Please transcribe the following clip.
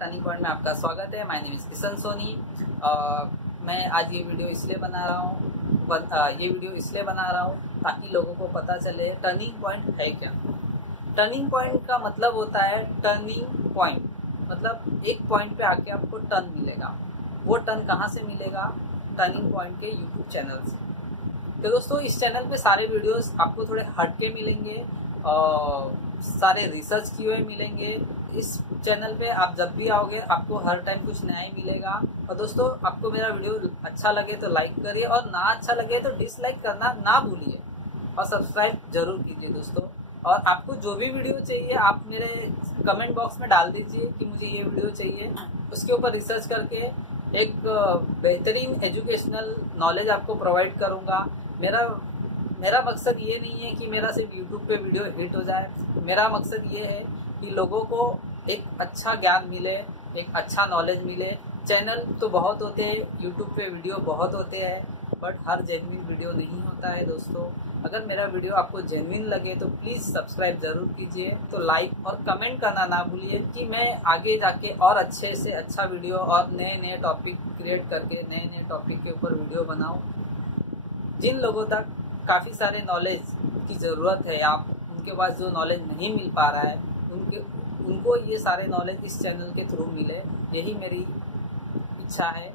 Turning point में आपका स्वागत है। My name is Kishan Soni. मैं आज ये वीडियो इसलिए बना रहा हूँ ताकि लोगों को पता चले टर्निंग पॉइंट है क्या। टर्निंग पॉइंट का मतलब होता है टर्निंग पॉइंट, मतलब एक पॉइंट पे आके आपको टर्न मिलेगा। वो टर्न कहाँ से मिलेगा? टर्निंग पॉइंट के यूट्यूब चैनल से। तो दोस्तों, इस चैनल पे सारे वीडियोस आपको थोड़े हटके मिलेंगे और सारे रिसर्च किए हुए मिलेंगे। इस चैनल पे आप जब भी आओगे आपको हर टाइम कुछ नया ही मिलेगा। और दोस्तों, आपको मेरा वीडियो अच्छा लगे तो लाइक करिए और ना अच्छा लगे तो डिसलाइक करना ना भूलिए और सब्सक्राइब जरूर कीजिए दोस्तों। और आपको जो भी वीडियो चाहिए आप मेरे कमेंट बॉक्स में डाल दीजिए कि मुझे ये वीडियो चाहिए। उसके ऊपर रिसर्च करके एक बेहतरीन एजुकेशनल नॉलेज आपको प्रोवाइड करूँगा। मेरा मकसद ये नहीं है कि मेरा सिर्फ यूट्यूब पे वीडियो हिट हो जाए। मेरा मकसद ये है कि लोगों को एक अच्छा ज्ञान मिले, एक अच्छा नॉलेज मिले। चैनल तो बहुत होते हैं, यूट्यूब पे वीडियो बहुत होते हैं, बट हर जेन्युइन वीडियो नहीं होता है दोस्तों। अगर मेरा वीडियो आपको जेन्युइन लगे तो प्लीज़ सब्सक्राइब ज़रूर कीजिए। तो लाइक और कमेंट करना ना भूलिए कि मैं आगे जाके और अच्छे से अच्छा वीडियो और नए नए टॉपिक क्रिएट करके नए टॉपिक के ऊपर वीडियो बनाऊँ। जिन लोगों तक काफ़ी सारे नॉलेज की ज़रूरत है, आप उनके पास जो नॉलेज नहीं मिल पा रहा है उनको ये सारे नॉलेज इस चैनल के थ्रू मिले, यही मेरी इच्छा है।